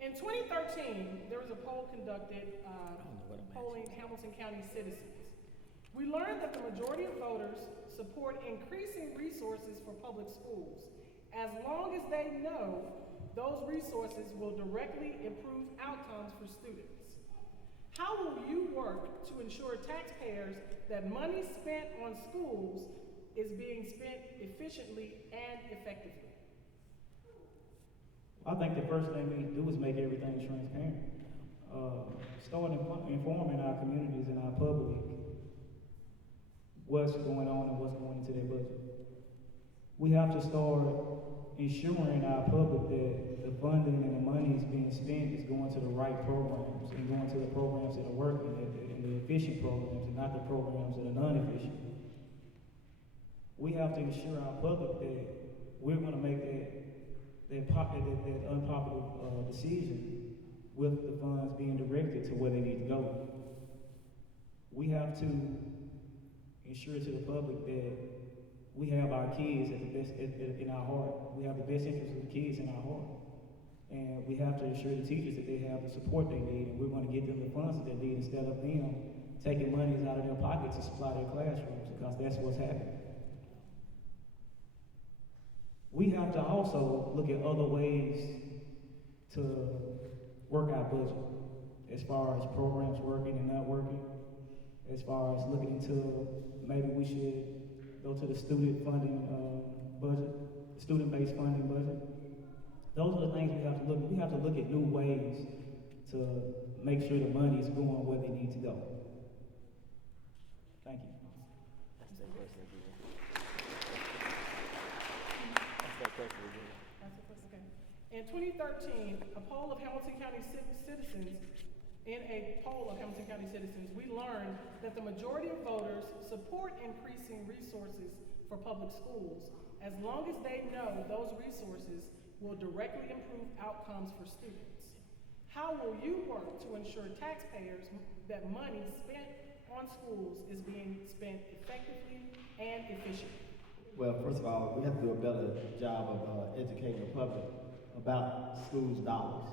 In 2013, there was a poll conducted polling Hamilton County citizens. We learned that the majority of voters support increasing resources for public schools, as long as they know those resources will directly improve outcomes for students. How will you work to ensure taxpayers that money spent on schools is being spent efficiently and effectively? I think the first thing we do is make everything transparent. Start informing our communities and our public what's going on and what's going into their budget. We have to start ensuring our public that the funding and the money is being spent is going to the right programs and going to the programs that are working and the efficient programs and not the programs that are non-efficient. We have to ensure our public that we're going to make that unpopular decision with the funds being directed to where they need to go. We have to ensure to the public that we have our kids in our heart. We have the best interests of the kids in our heart. And we have to ensure the teachers that they have the support they need, and we're going to get them the funds that they need instead of them taking monies out of their pocket to supply their classrooms, because that's what's happening. We have to also look at other ways to work our budget, as far as programs working and not working, as far as looking into maybe we should go to the student funding budget, student-based funding budget. Those are the things we have to look at. We have to look at new ways to make sure the money is going where they need to go. Thank you. That's the question again. Okay. In 2013, a poll of Hamilton County citizens, we learned that the majority of voters support increasing resources for public schools, as long as they know those resources will directly improve outcomes for students. How will you work to ensure taxpayers that money spent on schools is being spent effectively and efficiently? Well, first of all, we have to do a better job of educating the public about schools' dollars.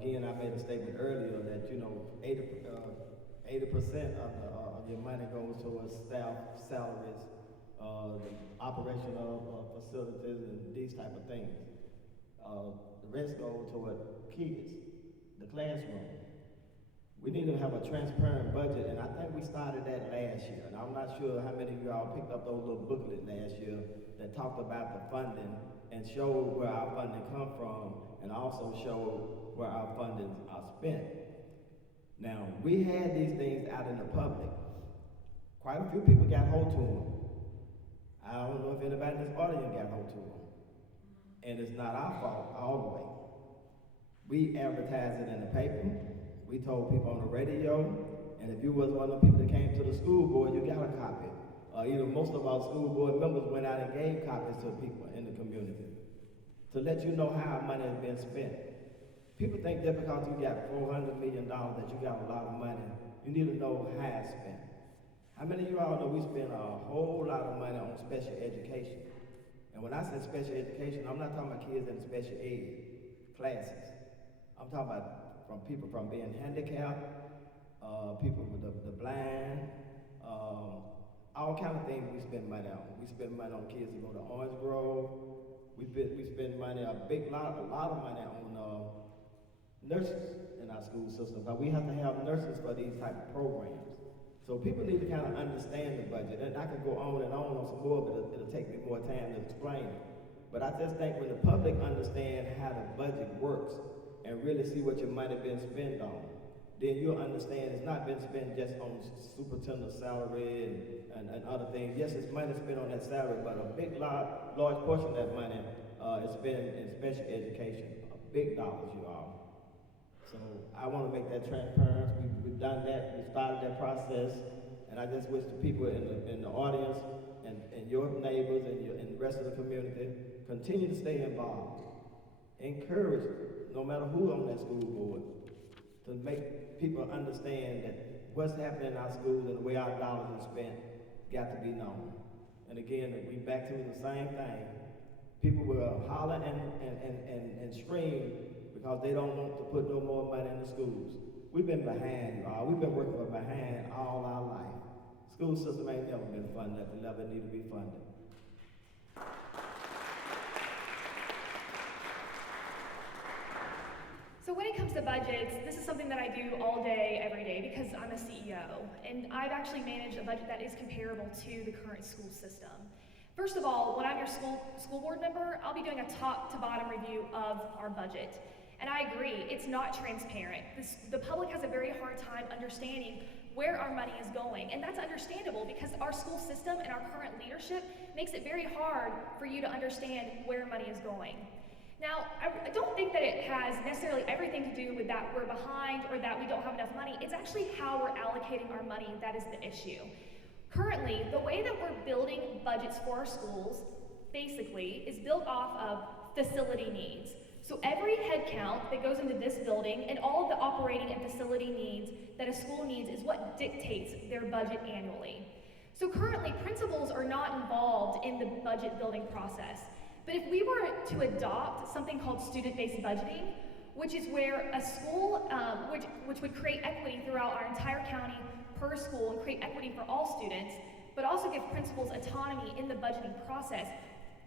Again, I made a statement earlier that 80% of your money goes towards staff salaries, the operation of facilities, and these type of things. The rest goes toward kids, the classroom. We need to have a transparent budget, and I think we started that last year. And I'm not sure how many of you all picked up those little booklets last year that talked about the funding and showed where our funding come from, and also showed where our funding are spent. Now, we had these things out in the public. Quite a few people got hold to them. I don't know if anybody in this audience got hold to them. And it's not our fault all the way. We advertised it in the paper. We told people on the radio, and if you was one of the people that came to the school board, you got a copy. Most of our school board members went out and gave copies to people in the community to let you know how our money has been spent. People think that because you got $400 million that you got a lot of money, you need to know how it's spent. How many of you all know we spend a whole lot of money on special education? And when I say special education, I'm not talking about kids in special ed classes. I'm talking about from people from being handicapped, people with the blind, all kind of things we spend money on. We spend money on kids that go to Orange Grove. We spend money, a lot of money on nurses in our school system. But we have to have nurses for these type of programs. So people need to kind of understand the budget. And I could go on and on some more, but it'll take me more time to explain it. But I just think when the public understand how the budget works and really see what your money been spent on, then you'll understand it's not been spent just on superintendent's salary and other things. Yes, it's money spent on that salary, but a large portion of that money is spent in special education. Big dollars, you all. So I want to make that transparent. We've done that. We started that process, and I just wish the people in the audience and your neighbors and the rest of the community continue to stay involved. Encourage, no matter who on that school board, to make people understand that what's happening in our schools and the way our dollars are spent got to be known. And again, we back to the same thing. People will holler and scream because they don't want to put no more money in the schools. We've been behind, y'all. We've been working behind all our life. School system ain't never been funded at the level it need to be funded. So when it comes to budgets, this is something that I do all day, every day, because I'm a CEO, and I've actually managed a budget that is comparable to the current school system. First of all, when I'm your school board member, I'll be doing a top to bottom review of our budget. And I agree, it's not transparent. The public has a very hard time understanding where our money is going, and that's understandable because our school system and our current leadership makes it very hard for you to understand where money is going. Now, I don't think that it has necessarily everything to do with that we're behind or that we don't have enough money. It's actually how we're allocating our money that is the issue. Currently, the way that we're building budgets for our schools, basically, is built off of facility needs. So every head count that goes into this building and all of the operating and facility needs that a school needs is what dictates their budget annually. So currently, principals are not involved in the budget building process. But if we were to adopt something called student-based budgeting, which is where a school, which would create equity throughout our entire county per school and create equity for all students, but also give principals autonomy in the budgeting process,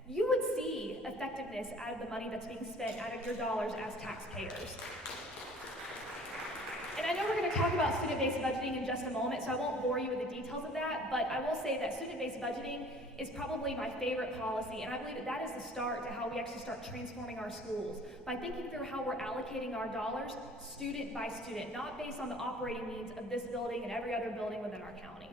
you would see effectiveness out of the money that's being spent out of your dollars as taxpayers. And I know we're going to talk about student-based budgeting in just a moment, so I won't bore you with the details of that, but I will say that student-based budgeting is probably my favorite policy, and I believe that that is the start to how we actually start transforming our schools, by thinking through how we're allocating our dollars student by student, not based on the operating needs of this building and every other building within our county.